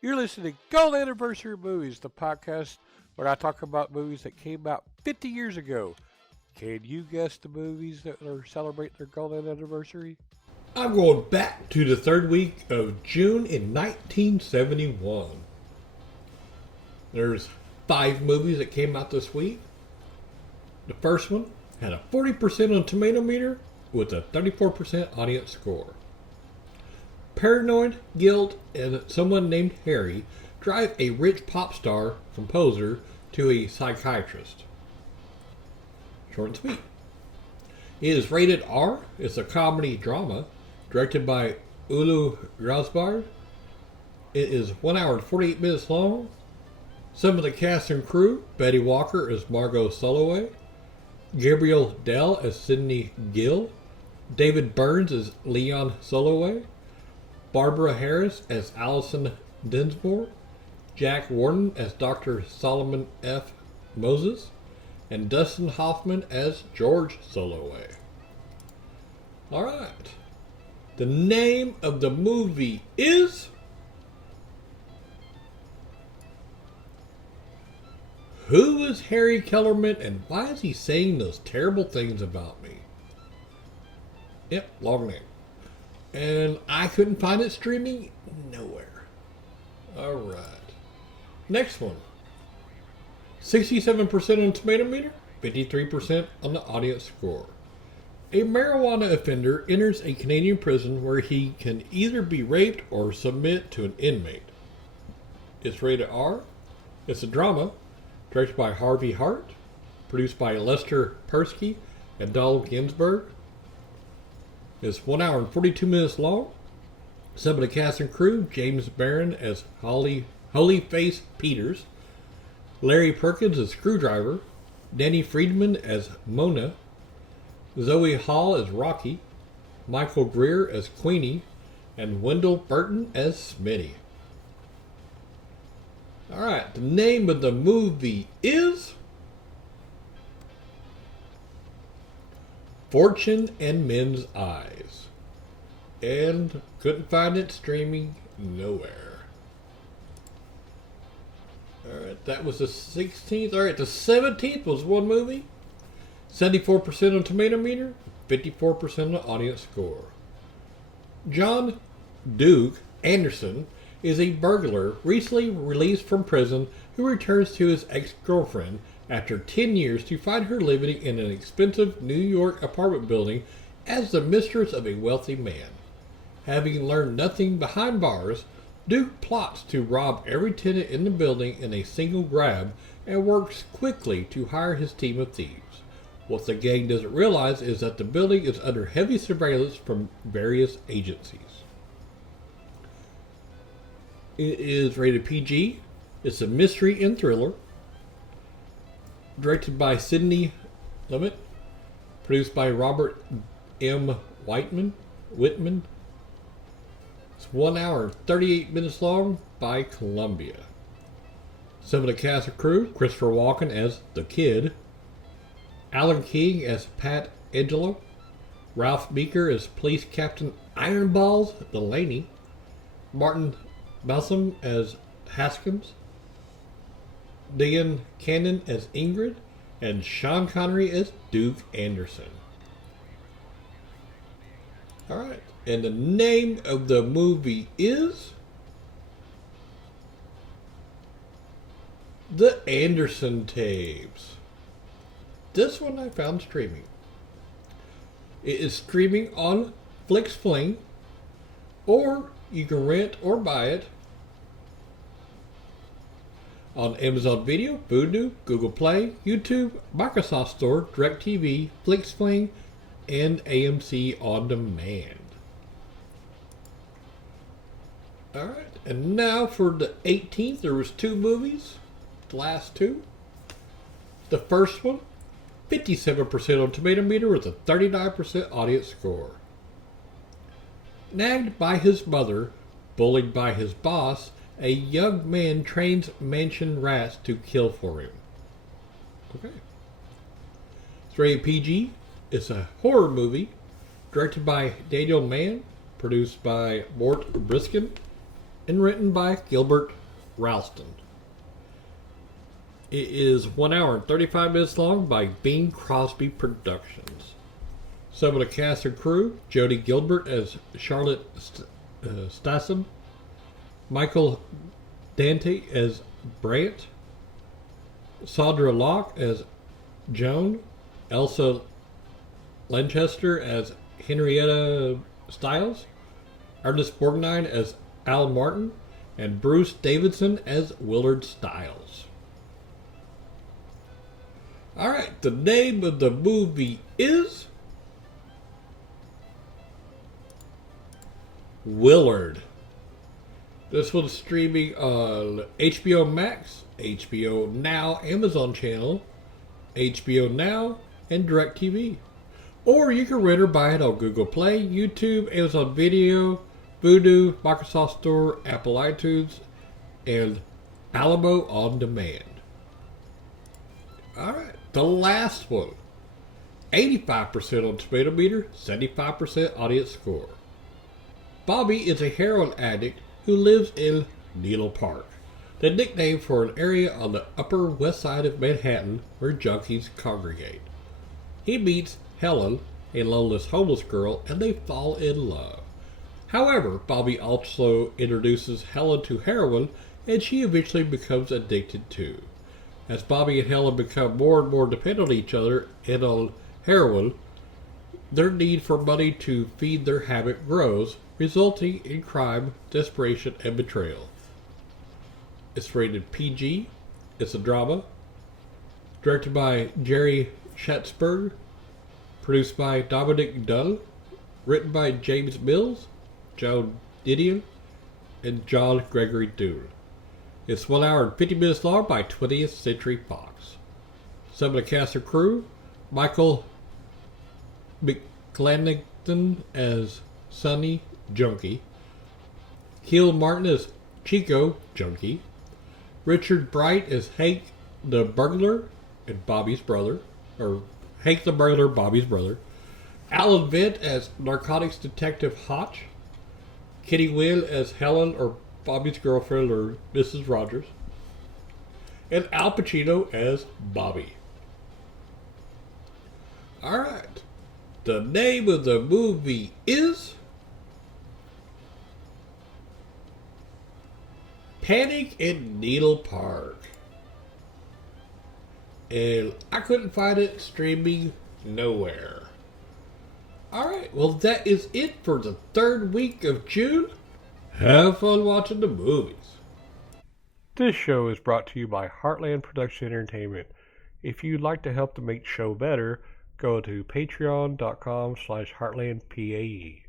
You're listening to Gold Anniversary Movies, the podcast where I talk about movies that came out 50 years ago. Can you guess the movies that are celebrating their golden anniversary? I'm going back to the third week of June in 1971. There's 5 movies that came out this week. The first one had a 40% on Tomato Meter with a 34% audience score. Paranoid, guilt, and someone named Harry drive a rich pop star composer to a psychiatrist. Short and sweet. It is rated R. It's a comedy drama directed by Ulu Grasbard. It is 1 hour and 48 minutes long. Some of the cast and crew: Betty Walker as Margot Soloway, Gabriel Dell as Sidney Gill, David Burns as Leon Soloway, Barbara Harris as Allison Dinsmore, Jack Warden as Dr. Solomon F. Moses, and Dustin Hoffman as George Soloway. Alright. The name of the movie is Who is Harry Kellerman and why is he saying those terrible things about me? Yep, long name. And I couldn't find it streaming nowhere. Alright. Next one. 67% on Tomato Meter, 53% on the audience score. A marijuana offender enters a Canadian prison where he can either be raped or submit to an inmate. It's rated R. It's a drama directed by Harvey Hart, produced by Lester Persky and Donald Ginsberg. It's 1 hour and 42 minutes long. Some of the cast and crew: James Barron as Holyface Peters, Larry Perkins as Screwdriver, Danny Friedman as Mona, Zoe Hall as Rocky, Michael Greer as Queenie, and Wendell Burton as Smitty. Alright, the name of the movie is Fortune in Men's Eyes. And couldn't find it streaming nowhere. Alright, that was the 16th. Alright, the 17th was one movie. 74% on Tomato Meter, 54% on the audience score. John Duke Anderson is a burglar recently released from prison who returns to his ex-girlfriend after 10 years to find her living in an expensive New York apartment building as the mistress of a wealthy man. Having learned nothing behind bars, Duke plots to rob every tenant in the building in a single grab and works quickly to hire his team of thieves. What the gang doesn't realize is that the building is under heavy surveillance from various agencies. It is rated PG. It's a mystery and thriller. Directed by Sidney Lumet. Produced by Robert M. Whitman. It's 1 hour and 38 minutes long by Columbia. Some of the cast and crew: Christopher Walken as the Kid, Alan King as Pat Angelo, Ralph Meeker as Police Captain Ironballs Delaney, Martin Balsam as Haskins, Dan Cannon as Ingrid, and Sean Connery as Duke Anderson. Alright, and the name of the movie is The Anderson Tapes. This one I found streaming. It is streaming on FlixFling, or you can rent or buy it on Amazon Video, Vudu, Google Play, YouTube, Microsoft Store, DirecTV, FlixFling, and AMC On Demand. Alright, and now for the 18th, there was 2 movies. The last 2. The first one, 57% on Tomato Meter with a 39% audience score. Nagged by his mother, bullied by his boss, a young man trains mansion rats to kill for him. Okay. It's rated PG. It's a horror movie directed by Daniel Mann, produced by Mort Briskin, and written by Gilbert Ralston. It is 1 hour and 35 minutes long by Bing Crosby Productions. Some of the cast and crew: Jodie Gilbert as Charlotte Stassen, Michael Dante as Brant, Sandra Locke as Joan, Elsa Lanchester as Henrietta Stiles, Ernest Borgnine as Al Martin, and Bruce Davidson as Willard Stiles. Alright, the name of the movie is Willard. This one's streaming on HBO Max, HBO Now, Amazon Channel, HBO Now, and DirecTV. Or you can rent or buy it on Google Play, YouTube, Amazon Video, Vudu, Microsoft Store, Apple iTunes, and Alamo On Demand. Alright, the last one. 85% on Tomato Meter, 75% audience score. Bobby is a heroin addict who lives in Needle Park, the nickname for an area on the Upper West Side of Manhattan where junkies congregate. He meets Helen, a loneless homeless girl, and they fall in love. However, Bobby also introduces Helen to heroin, and she eventually becomes addicted too. As Bobby and Helen become more and more dependent on each other and on heroin, their need for money to feed their habit grows, resulting in crime, desperation, and betrayal. It's rated PG. It's a drama. Directed by Jerry Schatzberg. Produced by Dominic Dunn. Written by James Mills, Joan Didion, and John Gregory Dune. It's 1 hour and 50 minutes long by 20th Century Fox. Some of the cast and crew: Michael McClanahan as Sonny, Junkie. Keel Martin as Chico, Junkie. Richard Bright as Hank the Burglar and Bobby's brother. Or Hank the Burglar, Bobby's brother. Alan Vent as Narcotics Detective Hotch. Kitty Wynn as Helen, or Bobby's girlfriend, or Mrs. Rogers. And Al Pacino as Bobby. Alright. The name of the movie is Panic in Needle Park. And I couldn't find it streaming nowhere. Alright, well that is it for the third week of June. Have fun watching the movies. This show is brought to you by Heartland Production Entertainment. If you'd like to help to make the show better, go to patreon.com/heartlandpae.